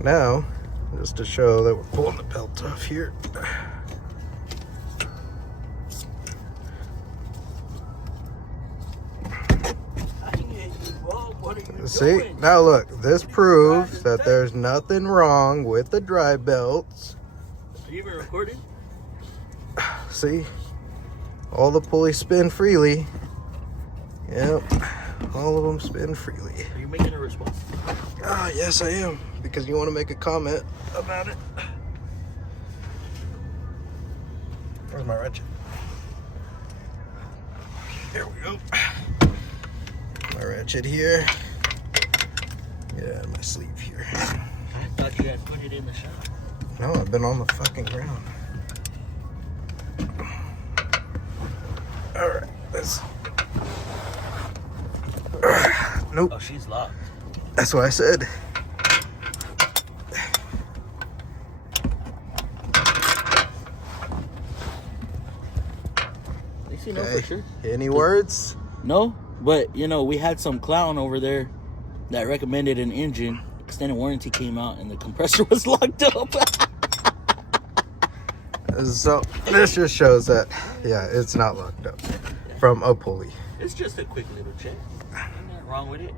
Now, just to show that we're pulling the belt off here. See, now look, this proves that there's nothing wrong with the drive belts. Are you even recording? See, all the pulleys spin freely. Yep, all of them spin freely. Are you making a response? Ah, yes I am, because you want to make a comment about it. Where's my ratchet? There we go. My ratchet here. Yeah, my sleeve here. I thought you had put it in the shop. No, I've been on the fucking ground. Alright, let's... Nope. Oh, she's locked. That's what I said. You know for sure. Any words? No, but you know, we had some clown over there that recommended an engine. Extended warranty came out and the compressor was locked up. So this just shows that, yeah, it's not locked up from a pulley. It's just a quick little check. Nothing wrong with it.